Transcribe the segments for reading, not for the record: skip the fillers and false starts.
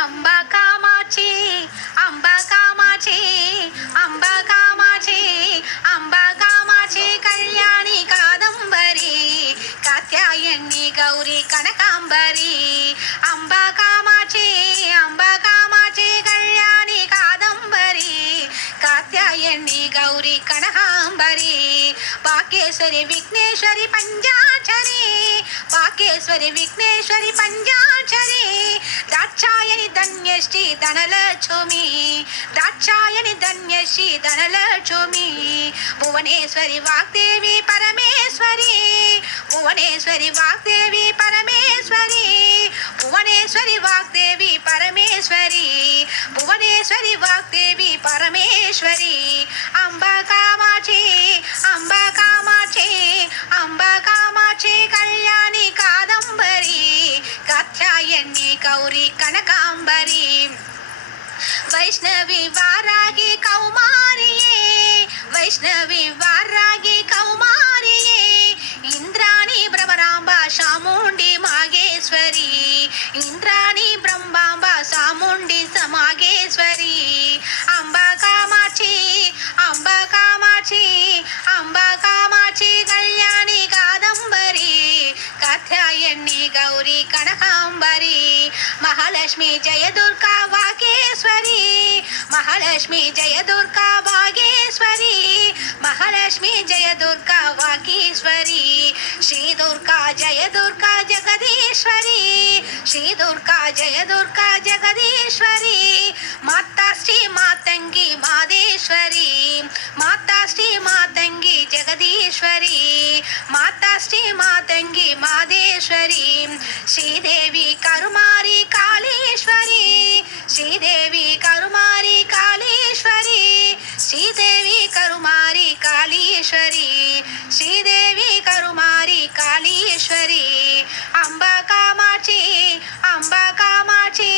அம்பா காமாட்சி அம்பா காமாட்சி அம்பா காமாட்சி அம்பா காமாட்சி கல்யாணி காதம்பரி காத்யாயணி கௌரி கனகாம்பரி அம்பா காமாட்சி கல்யாணி காதம்பரி காத்யாயணி கௌரி கனகாம்பரி பாகேஸ்வரி விக்னேஸ்வரி பஞ்சாட்சரி பாகேஸ்வரி விக்னேஸ்வரி பஞ்சாட்சரி दाक्षायणि धन्यश्री धनलक्ष्मी दाक्षायणि धन्यश्री धनलक्ष्मी भुवनेश्वरी वाग्देवी परमेश्वरी भुवनेश्वरी वाग्देवी परमेश्वरी भुवनेश्वरी वाग्देवी परमेश्वरी भुवनेश्वरी वाग्देवी परमेश्वरी अम्बा कामाक्षी अम्बा कामाक्षी अम्बा कामाक्षी कल्याणी कादम्बरी कात्यायनी गौरी कनकांबरी वैष्णवी वारागी कौमारिये वैष्णवी वारागी कौमारिये इंद्राणी ब्रह्मरांबा चामुंडी मागेश्वरी इंद्राणी ब्रह्मांबा चामुंडी समागेश्वरी अम्बा कामाक्षी अम्बा कामाक्षी अम्बा कामाक्षी कल्याणी कादंबरी कात्यायनी गौरी कनकांबरी महालक्ष्मी जय दुर्गा वागेश्वरी महालक्ष्मी जय दुर्गा वागेश्वरी महालक्ष्मी जय दुर्गा वागेश्वरी श्री दुर्गा जय दुर्गा जगदीश्वरी श्री दुर्गा जय दुर्गा जगदीश्वरी माता श्री मातंगी मादेश्वरी माता श्री मातंगी जगदीश्वरी माता श्री मातंगी मादेश्वरी श्रीदेवी करुमारी कालीश्वरी श्रीदेवी करुमारी कालीश्वरी श्रीदेवी करुमारी कालीश्वरी श्रीदेवी करुमारी कालीश्वरी अम्बा कामाक्षी अम्बा कामाक्षी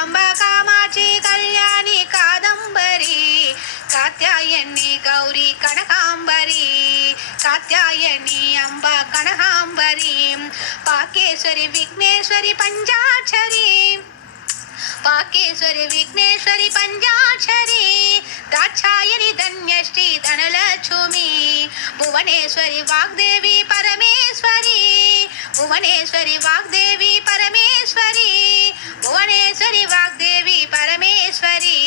अम्बा कामाक्षी कल्याणी कादंबरी कात्यायनी गौरी कनकांबरी कात्यायनी अम्बा कनकांबरी पाकेश्वरी विघ्नेश्वरी पंचाक्षरी पाकेश्वरी विघ्नेश्वरी पंचाक्षरी दाक्षायणी धन्यश्री धनलक्ष्मी भुवनेश्वरी वाग्देवी परमेश्वरी भुवनेश्वरी वाग्देवी परमेश्वरी भुवनेश्वरी वाग्देवी परमेश्वरी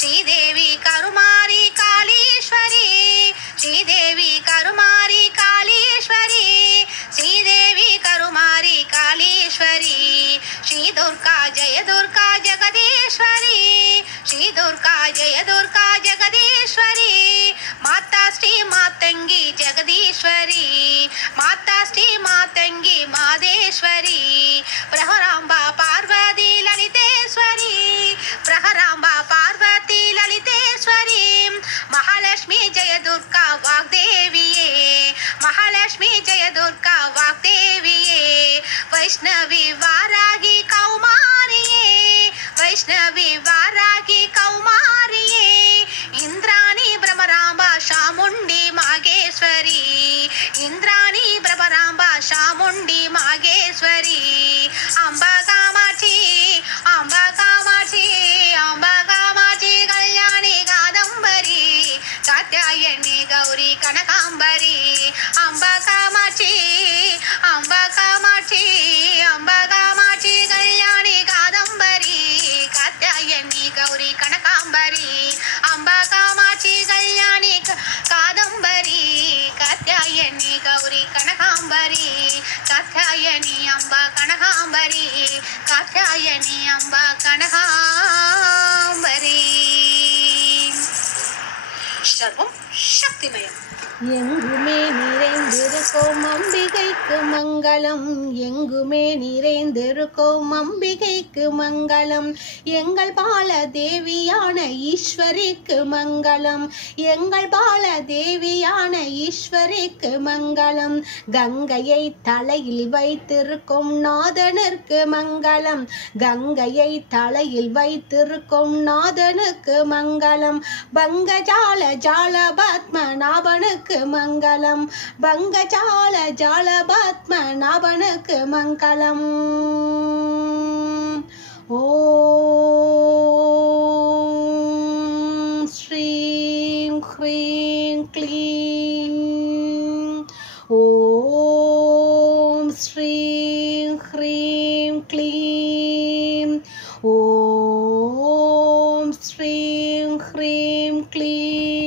श्रीदेवी करुमारी कालीश्वरी श्रीदेवी करुमारी कालीश्वरी श्रीदेवी करुमारी कालीश्वरी श्री दुर्गा जय दुर्गा जगदीश्वरी श्री दुर्गा जय दुर्गा जगदीश्वरी माता श्री मातंगी जगदीश्वरी माता श्री मातंगी मादेश्वरी प्रहरांबा पार्वती ललितेश्वरी प्रहरांबा पार्वती ललितेश्वरी महालक्ष्मी जय दुर्गा वाग्देविये महालक्ष्मी जय दुर्गा वाग्देविये वैष्णवी वारागी कौमारिये वैष्णवी वारागी कौमारिये इंद्राणी ब्रह्मरांबा चामुंडी मागेश्वरी इंद्राणी ब्रह्मरांबा चामुंडी मागेश्वरी अम्बा कामाक्षी अम्बा कामाक्षी अम्बा कामाक्षी कल्याणी कादंबरी कात्यायनी गौरी कनकांबरी अम्बा कामाक्षी अम्बा कामाक्षी अम्बा कामाक्षी कल्याणी कादंबरी कात्यायनी गौरी कनकांबरी अम्बा कामाक्षी कल्याणी कादंबरी कात्यायनी गौरी कनकांबरी कात्यायनी अम्बा कनकांबरी कात्यायनी अम्बा कनकांबरी सर्वं शक्तिमयम् எங்குமே நிறைந்திருக்கும் அம்பிகைக்கு மங்களம் எங்குமே நிறைந்திருக்கும் அம்பிகைக்கு மங்களம் எங்கள் பால தேவியான ஈஸ்வரிக்கு மங்களம் எங்கள் பால தேவியான ஈஸ்வரிக்கு மங்களம் கங்கையை தலையில் வைத்திருக்கும் நாதனுக்கு மங்களம் கங்கையை தலையில் வைத்திருக்கும் நாதனுக்கு மங்களம் பங்கஜால ஜாலபத்மநாபனுக்கு மங்களம் பங்கஜால ஜாலபத்மநாபனுக்கு மங்களம் ह्रीं क्लीं